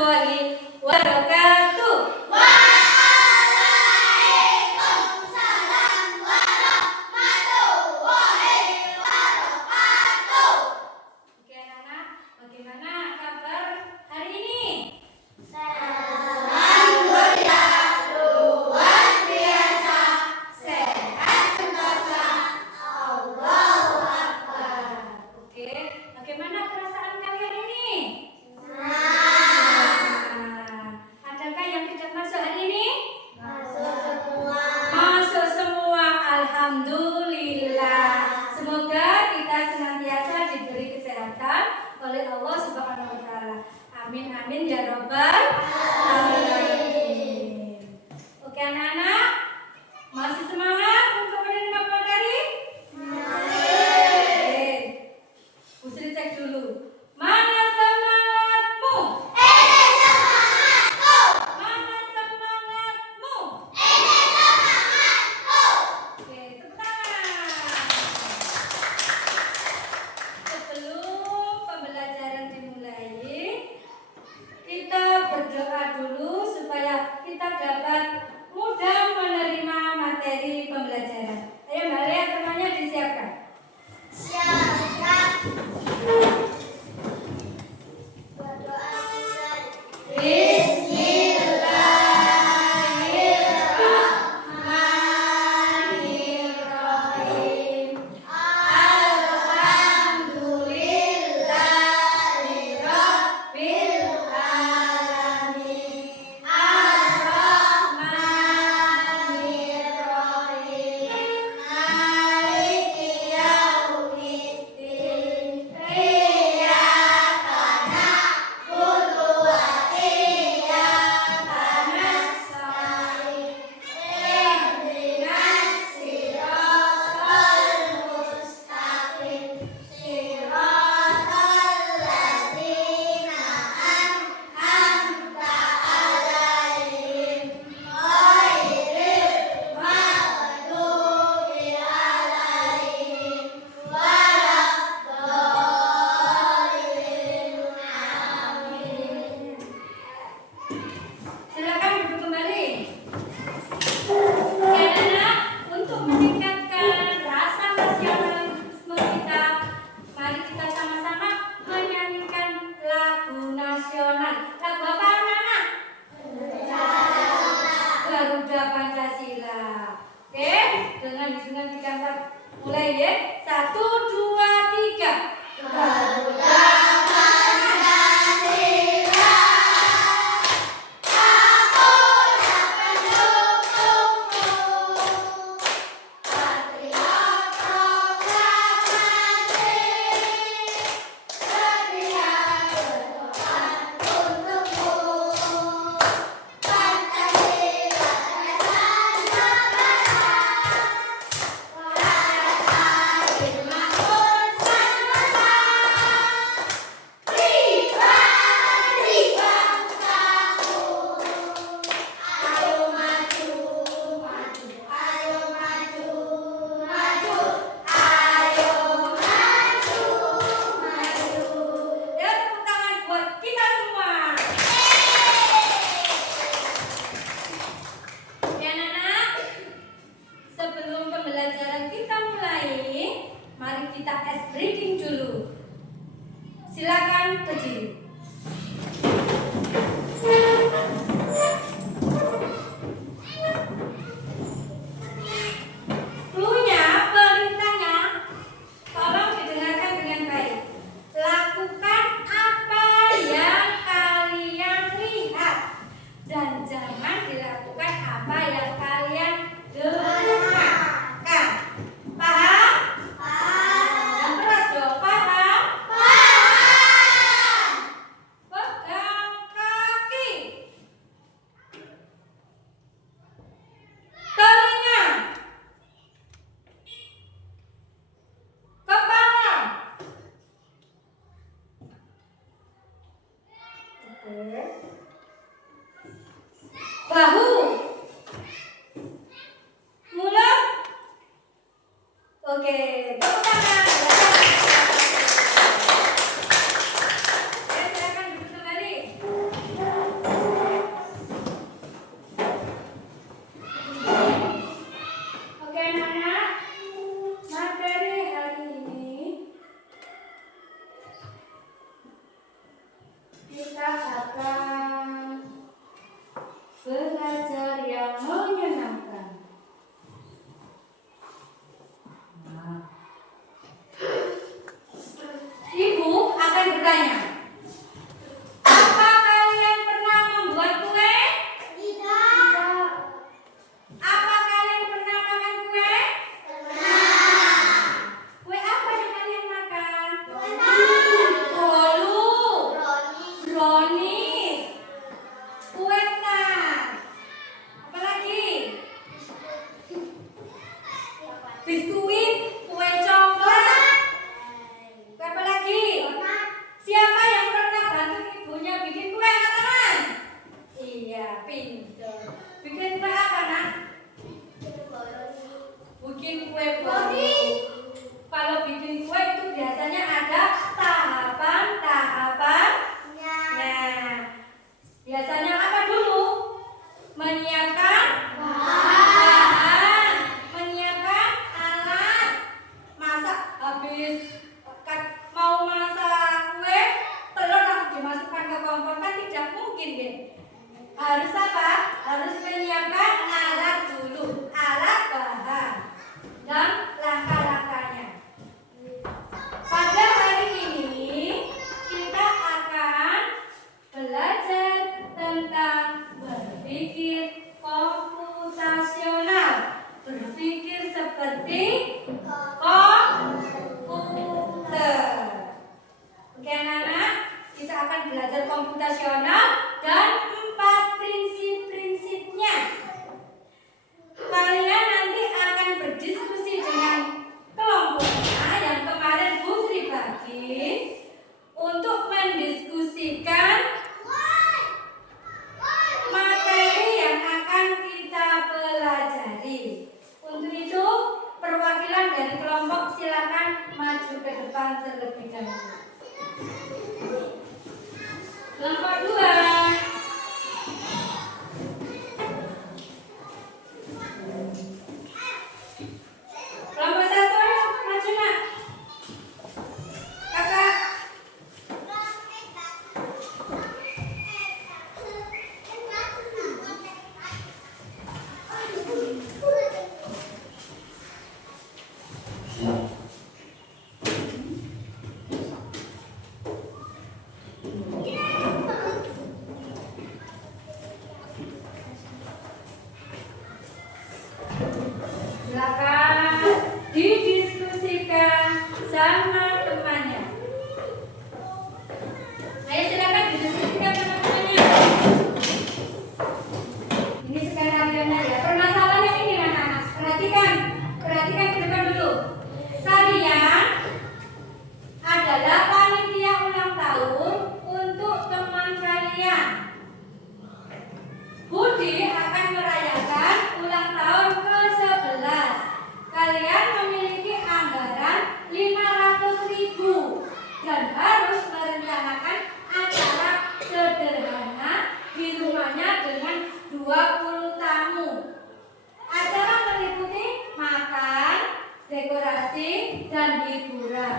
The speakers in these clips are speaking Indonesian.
warahmatullahi wabarakatuh. Waalaikumsalam warahmatullahi wabarakatuh. Oke anak-anak, bagaimana kabar hari ini? Alhamdulillah, luar biasa, sehat sentosa, Allahu Akbar. Oke, bagaimana perasaan kalian ini? Adakah yang tidak masuk hari ini? Masuk semua. Masuk semua, alhamdulillah. Semoga kita senantiasa diberi kesehatan oleh Allah Subhanahu wa taala. Amin amin ya robbal alamin. Oke anak-anak, masih semangat untuk menerima materi? Oke. Bu Sri cek dulu. Mana semangatmu? Ini semangatku. Mana semangatmu? Ini semangatku. Oke, tepuk tangan. Sebelum pembelajaran dimulai, kita berdoa dulu supaya kita dapat mudah menerima materi pembelajaran. Ayo Mbak Lea, temannya disiapkan. Siap. Berdoa dulu. Bismillahirrahmanirrahim. Alhamdulillahirabbil alamin. Ar-Rahmanirrahim. Maliki yaumiddin. Iyyaka na'budu wa iyyaka nasta'in. Ihdinas siratal mustaqim. Siratal ladzina an'amta 'alaihim ghairil maghdubi 'alaihim waladdallin. Amin. Silakan duduk kembali. Oke anak-anak, untuk meningkatkan rasa nasionalisme kita, mari kita sama-sama menyanyikan lagu nasional. Lagu apa anak-anak? Garuda Pancasila. Oke, dengan digantar mulai ya. 1, 2, 3. Garuda Pancasila, akulah pendukungmu, patriot proklamasi, setia berkorban untukmu. Pancasila dasar negara, waras adil makmur sentosa. Pribadi bangsaku, ayo maju, maju, ayo maju, maju, ayo maju, maju. Ya, tepuk tangan buat kita semua. Oke anak-anak, sebelum pembelajaran kita mulai, mari kita ice breaking dulu. Silakan berdiri. Cluenya, perintahnya, tolong didengarkan dengan baik. Lakukan apa yang kalian lihat dan jangan dilakukan apa yang kalian dengarkan. Paham? Yang keras dong, paham? Paham. bersama temannya. Ayo silakan didiskusikan sama temannya. Ini skenario-nya ya. Permasalahannya ini anak-anak. Perhatikan ke depan dulu. Kalian adalah panitia ulang tahun untuk teman kalian. Budi akan merayakan ulang tahun ke-11. Kalian memiliki anggaran 500.000 dan harus merencanakan acara sederhana di rumahnya dengan 20 tamu. Acara meliputi makan, dekorasi, dan hiburan.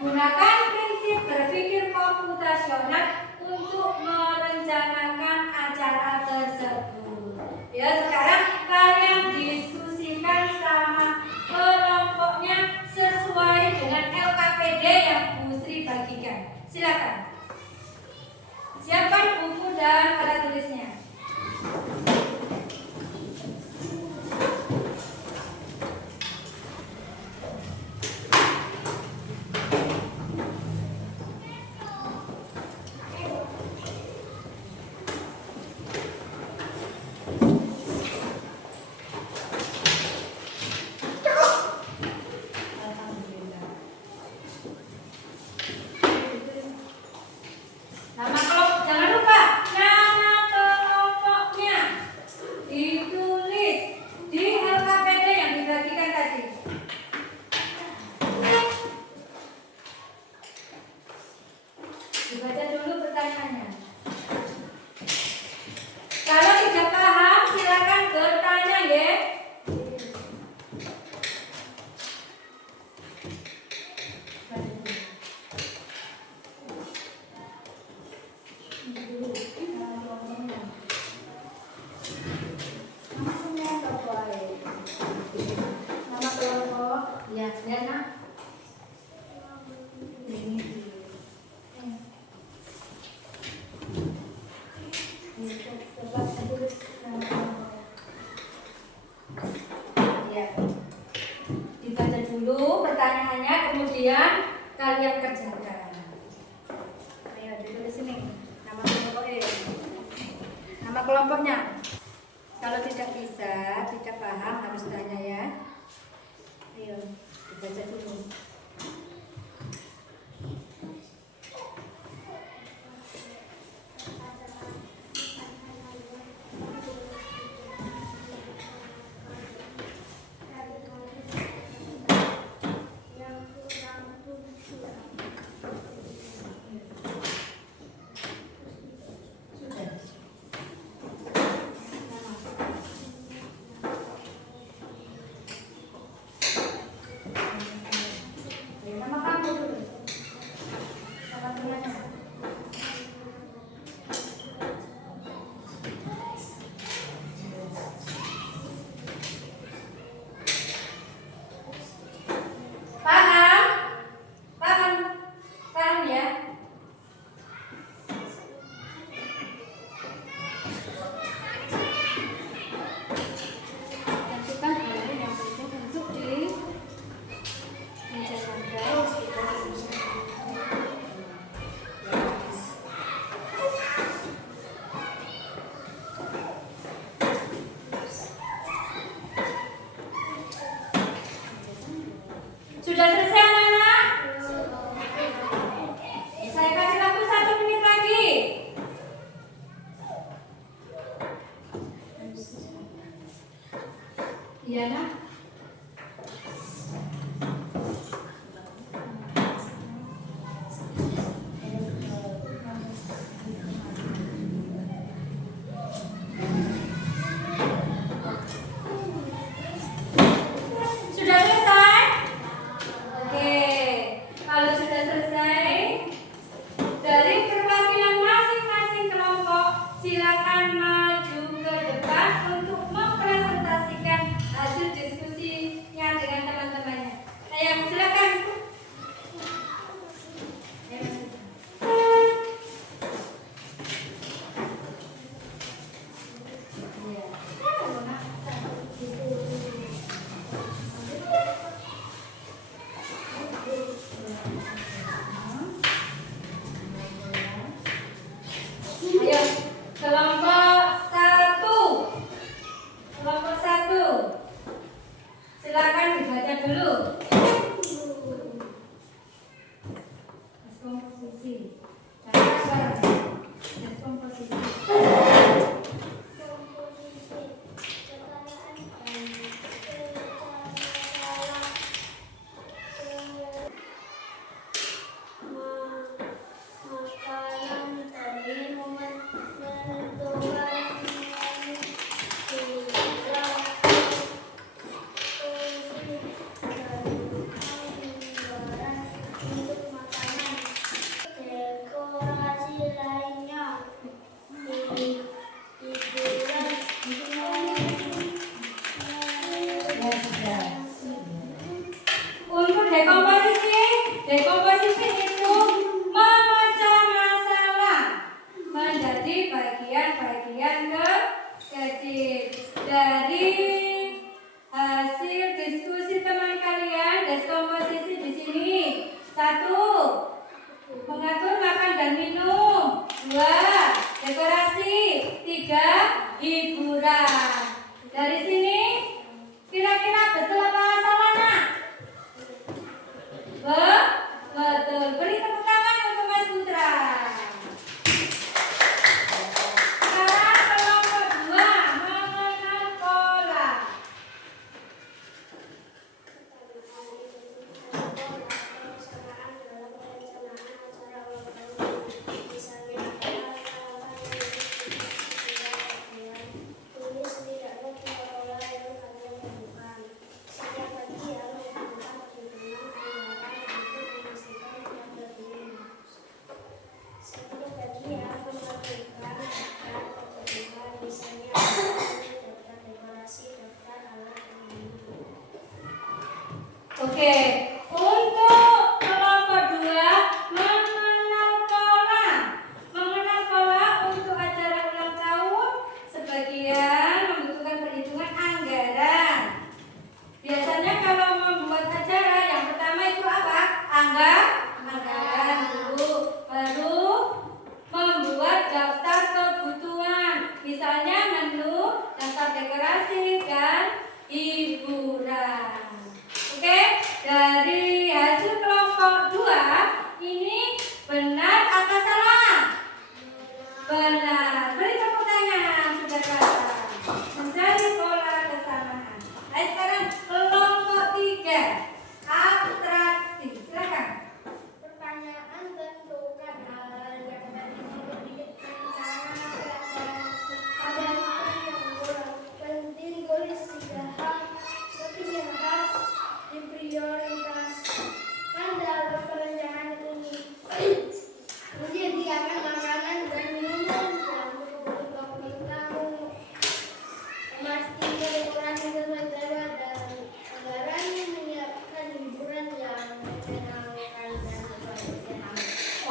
Gunakan prinsip berpikir komputasional untuk merencanakan acara tersebut. Ya, sekarang kalian diskusikan sama kelompoknya sesuai dengan LKPD yang Bu Sri bagikan. Silakan. Siapkan buku dan alat tulisnya. Jangan lupa nama kelompoknya ditulis di LKPD yang dibagikan tadi. Dibaca dulu pertanyaannya. Kalau tidak paham silakan bertanya ya. Nama kelompok, ya, nak. Ya, dibaca dulu pertanyaannya, kemudian kalian kerjakan. Ayo ditulis sini nama kelompoknya. Nama kelompoknya. Kalau tidak bisa, tidak paham harus tanya ya. Ayo dibaca dulu. Sudah selesai anak-anak? Saya kasih waktu 1 menit lagi. Iya nak? Sudah selesai? Oke.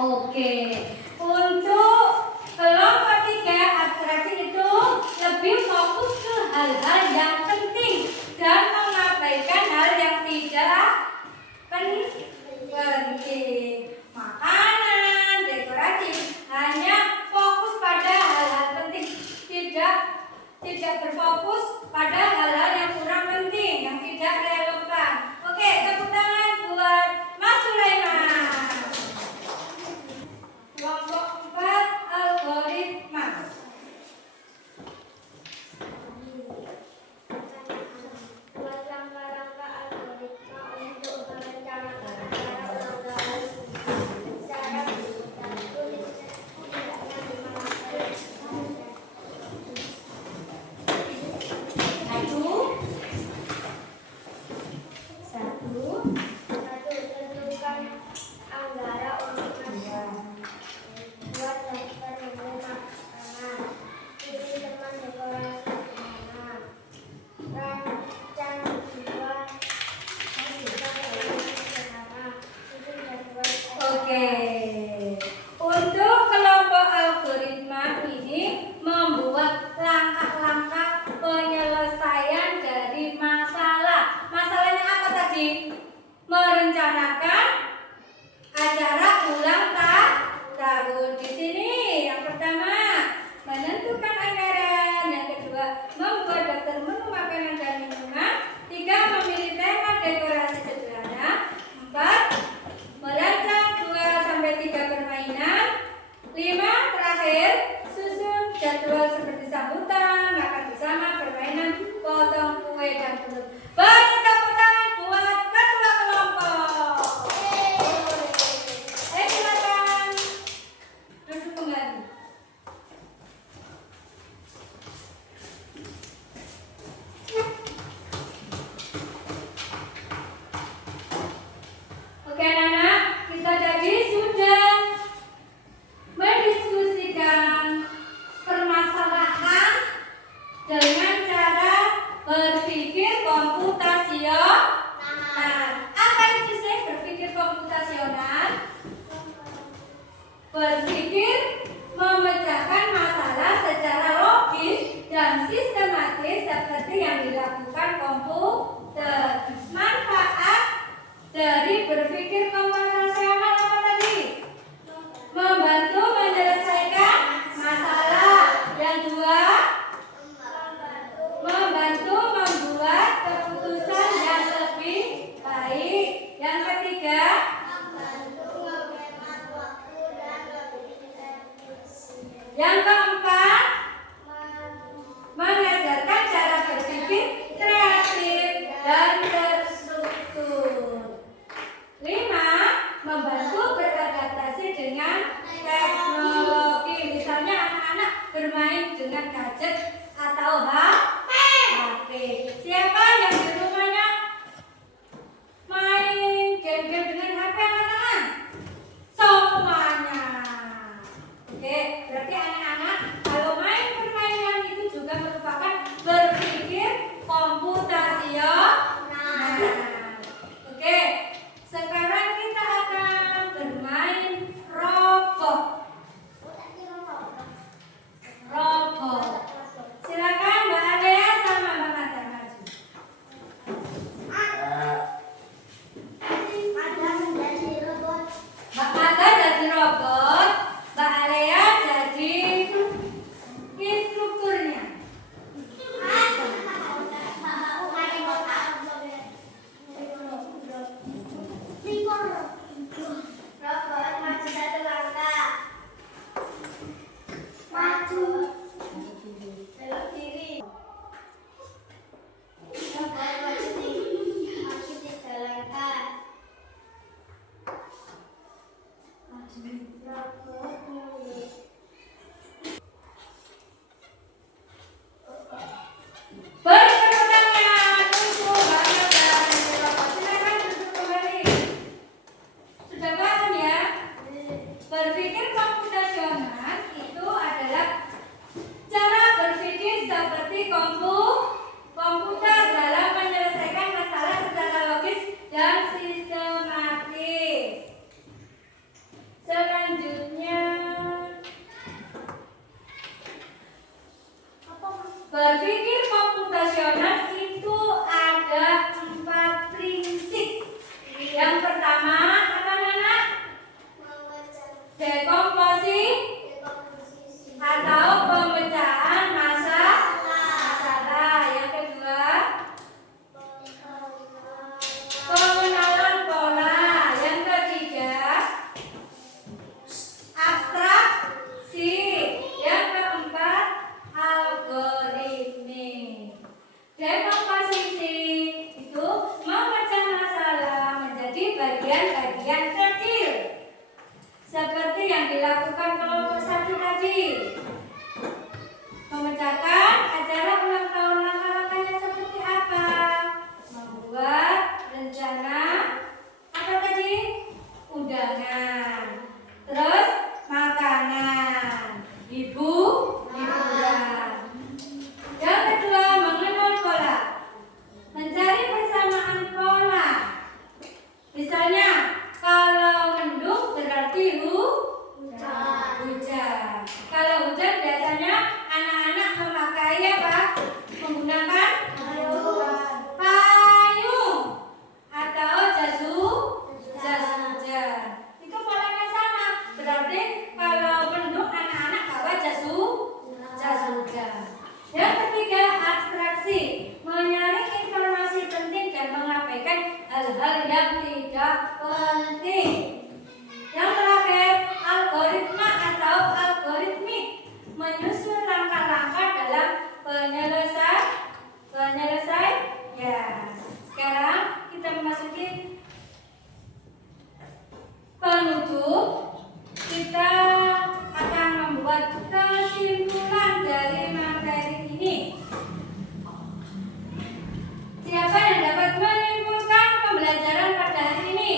Oke, untuk kelompok 3 abstraksi itu lebih fokus ke hal-hal yang penting dan mengabaikan hal yang tidak penting. Makanan, dekorasi hanya fokus pada hal-hal penting, tidak berfokus pada hal-hal yang kurang penting, yang tidak relevan. Oke, tepuk tangan buat Mas Sulaiman. Kelompok 4 algoritma. Buat langkah-langkah algoritma untuk merencanakan cara pelanggaran secara tulis tidaknya 5 langkah. Satu. Tentukan anggaran untuk masa. Buat daftar menu makanan. Pilih teman dekorasi gimana. Rancang jual. Oke. Untuk kelompok algoritma ini membuat langkah-langkah penyelesaian dari masalah. Masalahnya apa tadi? Merencanakan acara ulang tahun. Di sini yang pertama menentukan anggaran, yang kedua membuat daftar menu makanan dan minuman, 3 memilih tema dekorasi sederhana, 4 merancang 2-3 permainan, 5 terakhir susun jadwal seperti sambutan, makan bersama, permainan, potong kue dan penutup. Beri tepuk tangan buat ketua kelompok. Silakan duduk kembali. Oke anak-anak, kita tadi sudah mendiskusikan permasalahan dengan cara berpikir komputasional. Apa itu sih berpikir komputasional? Berpikir memecahkan masalah secara logis dan sistematis seperti yang dilakukan komputer. Manfaat dari berpikir komputasional apa tadi? Membantu menyelesaikan masalah. Yang dua, membantu membuat keputusan yang lebih baik. Yang ketiga, yang keempat, mengajarkan cara berpikir kreatif dan terstruktur. 5, membantu beradaptasi dengan teknologi. Misalnya anak-anak bermain dengan gadget atau HP. Siapa yang di rumahnya main game-game dengan HP anak-anak? Semuanya. Oke, berarti anak-anak kalau main permainan itu juga merupakan berpikir komputasional. Oke, sekarang kita akan bermain robot. Silakan Mbak Alea sama Mbak Nata maju. bagian kecil. Seperti yang dilakukan kelompok 1 tadi. Memecahkan acara ulang tahun langkah-langkahnya seperti apa? Membuat rencana apa tadi? Undangan. Terus makanan. Hiburan. Yang kedua, mengenal pola. Mencari persamaan pola. Misalnya, kalau mendung berarti hujan. Kalau hujan biasanya anak-anak memakai apa? Menggunakan payung atau jas hujan. Itu polanya sama. Berarti kalau mendung anak-anak bawa jas hujan. Yang ketiga, abstraksi. Menyaring informasi penting dan mengabaikan hal-hal yang tidak penting. Yang terakhir, algoritma atau algoritmik. Menyusun langkah-langkah dalam penyelesaian. Ya. Sekarang kita memasuki penutup. Kita akan membuat kesimpulan dari materi ini. Siapa yang dapat menyimpulkan pembelajaran pada hari ini?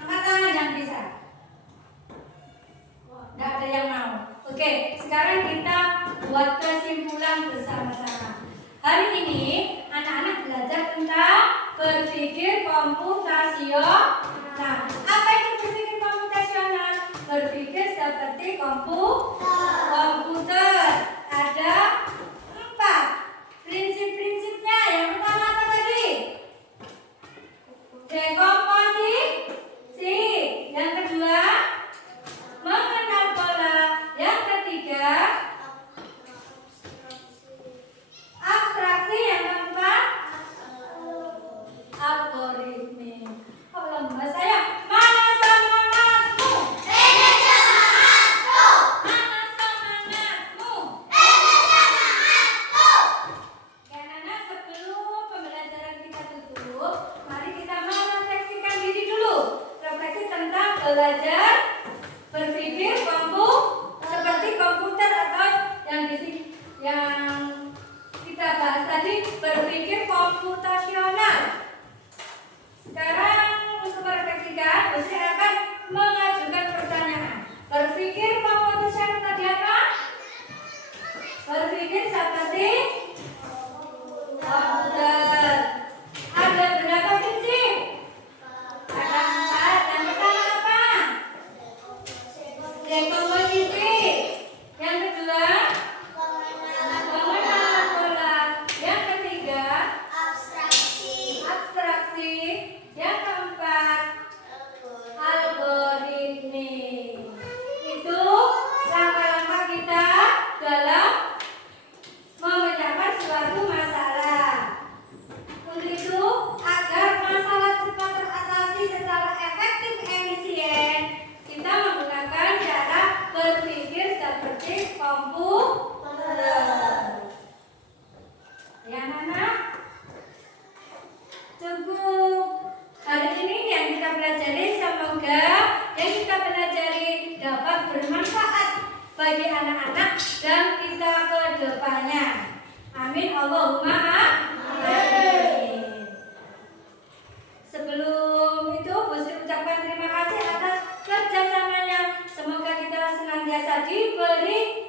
Angkat tangan yang bisa. Tidak ada yang mau. Oke, sekarang kita buat kesimpulan bersama-sama. Hari ini anak-anak belajar tentang berpikir komputasional. Nah, apa itu berpikir komputasional? Berpikir seperti komputer. Ada 4 prinsip-prinsipnya. Yang pertama apa tadi? Dekomposisi. Yang kedua, mengenal pola. Yang ketiga, abstraksi. Yang keempat, algoritmik. Kok lemas saya? Mana semangatmu? Mana semangatmu? Oke, anak-anak, sebelum pembelajaran kita tutup, mari kita merefleksikan diri dulu. Refleksi tentang belajar berpikir seperti komputer atau yang kita bahas tadi, berpikir komputasional. Sekarang untuk merefleksikan, Busri akan mengajukan pertanyaan. Berpikir komputasional tadi apa? Berpikir seperti komputer. Ada berapa prinsip? Ada 4. Yang pertama apa? Dekomposisi. Yang kedua, mengenal pola. Yang ketiga, abstraksi. Yang keempat, algoritmik. Itu langkah-langkah kita dalam memecahkan suatu masalah. Untuk itu, agar masalah cepat teratasi secara efektif efisien, kita menggunakan cara berpikir seperti komputer. Ya, anak-anak, cukup. Hari ini yang kita pelajari, semoga yang kita pelajari dapat bermanfaat bagi anak-anak dan kita ke depannya. Amin. Allahumma amin. Sebelum itu, Busri ucapkan terima kasih atas kerjasamanya. Semoga kita senantiasa diberi